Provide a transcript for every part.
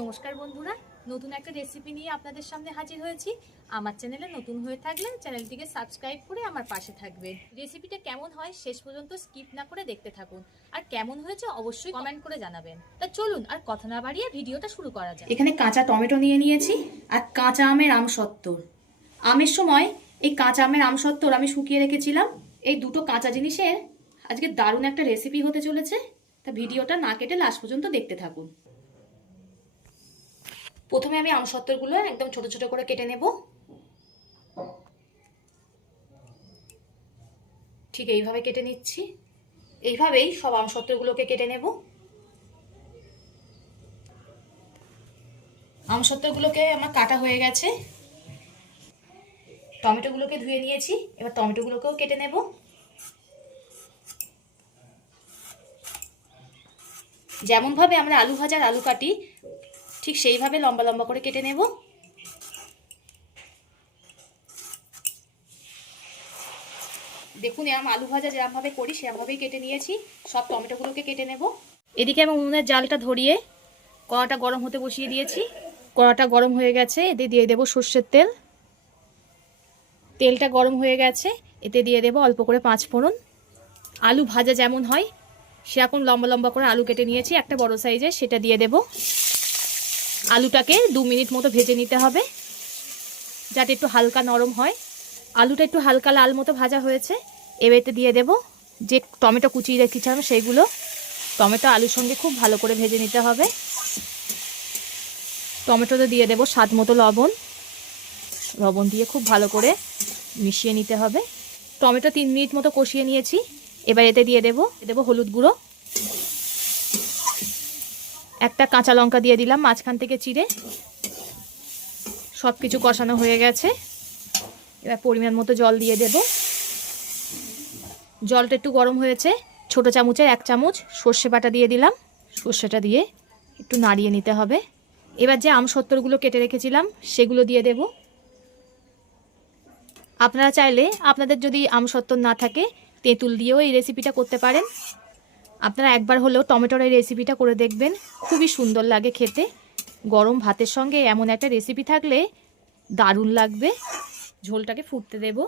নমস্কার বন্ধুরা, নতুন একটা রেসিপি নিয়ে আপনাদের সামনে হাজির হয়েছি। আমার চ্যানেলে নতুন হয়ে থাকলে চ্যানেলটিকে সাবস্ক্রাইব করে আমার পাশে থাকবে রেসিপিটা কেমন হয় শেষ পর্যন্ত স্কিপ না করে দেখতে থাকুন। আর কেমন হয়েছে অবশ্যই কমেন্ট করে জানাবেন। তা চলুন, আর কথা না বাড়িয়ে ভিডিওটা শুরু করা যাক। এখানে কাঁচা টমেটো নিয়ে নিয়েছি আর কাঁচা আমের আমসত্তর আমের সময় এই কাঁচা আমের আমসত্তর আমি শুকিয়ে রেখেছিলাম। এই দুটো কাঁচা জিনিসের আজকে দারুণ একটা রেসিপি হতে চলেছে। তা ভিডিওটা না কেটে লাস্ট পর্যন্ত দেখতে থাকুন। প্রথমে আমি আমসত্তরগুলো একদম ছোট ছোট করে কেটে নেব। ঠিক এইভাবে কেটে নিচ্ছি। এইভাবেই সব আমসত্তরগুলোকে কেটে নেব। আমসত্তরগুলোকে আমার কাটা হয়ে গেছে। টমেটোগুলোকে ধুয়ে নিয়েছি। এবার টমেটোগুলোকেও কেটে নেব। যেমনভাবে আমরা আলু ভাজার আলু কাটি ঠিক সেইভাবে লম্বা লম্বা করে কেটে নেব। দেখুন, এরম আলু ভাজা যেরমভাবে করি, সেরমভাবেই কেটে নিয়েছি। সব টমেটোগুলোকে কেটে নেব। এদিকে আমি উনুনের জালটা ধরিয়ে কড়াটা গরম হতে বসিয়ে দিয়েছি। কড়াটা গরম হয়ে গেছে, এতে দিয়ে দেবো সর্ষের তেল। তেলটা গরম হয়ে গেছে, এতে দিয়ে দেবো অল্প করে পাঁচ ফোড়ন। আলু ভাজা যেমন হয় সেরকম লম্বা লম্বা করে আলু কেটে নিয়েছি। একটা বড় সাইজের, সেটা দিয়ে দেব। আলুটাকে দু মিনিট মতো ভেজে নিতে হবে, যাতে একটু হালকা নরম হয়। আলুটা একটু হালকা লাল মতো ভাজা হয়েছে এবারে দিয়ে দেব যে টমেটো কুচিয়ে রেখেছিলাম সেইগুলো টমেটো আলুর সঙ্গে খুব ভালো করে ভেজে নিতে হবে। টমেটোতে দিয়ে দেব স্বাদ মতো লবণ। লবণ দিয়ে খুব ভালো করে মিশিয়ে নিতে হবে। টমেটো তিন মিনিট মতো কষিয়ে নিয়েছি। এবার এতে দিয়ে দেবো দেবো হলুদ গুঁড়ো। একটা কাঁচা লঙ্কা দিয়ে দিলাম, মাঝখান থেকে চিড়ে। সব কিছু কষানো হয়ে গেছে। এবার পরিমাণ মতো জল দিয়ে দেব। জলটা একটু গরম হয়েছে। ছোট চামচের এক চামচ সর্ষে বাটা দিয়ে দিলাম। সর্ষেটা দিয়ে একটু নাড়িয়ে নিতে হবে। এবার যে আম সত্তরগুলো কেটে রেখেছিলাম, সেগুলো দিয়ে দেব। আপনারা চাইলে আপনাদের যদি আম সত্তর না থাকে, তেঁতুল দিয়েও এই রেসিপিটা করতে পারেন। আপনারা একবার হলেও টমেটোর এই রেসিপিটা করে দেখবেন। খুবই সুন্দর লাগে খেতে। গরম ভাতের সঙ্গে এমন একটা রেসিপি থাকলে দারুণ লাগবে। ঝোলটাকে ফুটতে দেব।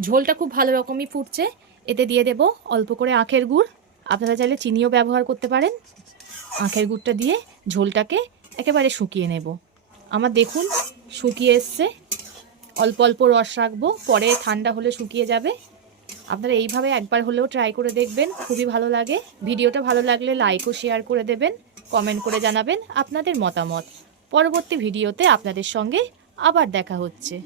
ঝোলটা খুব ভালো রকমই ফুটছে। এতে দিয়ে দেব অল্প করে আখের গুড়। আপনারা চাইলে চিনিও ব্যবহার করতে পারেন। আখের গুড়টা দিয়ে ঝোলটাকে একেবারে শুকিয়ে নেব। আমার দেখুন, শুকিয়ে এসছে। অল্প অল্প রস রাখব। পরে ঠান্ডা হলে শুকিয়ে যাবে। আপনারা এইভাবে একবার হলেও ট্রাই করে দেখবেন, খুবই ভালো লাগে। ভিডিওটা ভালো লাগলে লাইক ও শেয়ার করে দেবেন কমেন্ট করে জানাবেন আপনাদের মতামত। পরবর্তী ভিডিওতে আপনাদের সঙ্গে আবার দেখা হচ্ছে।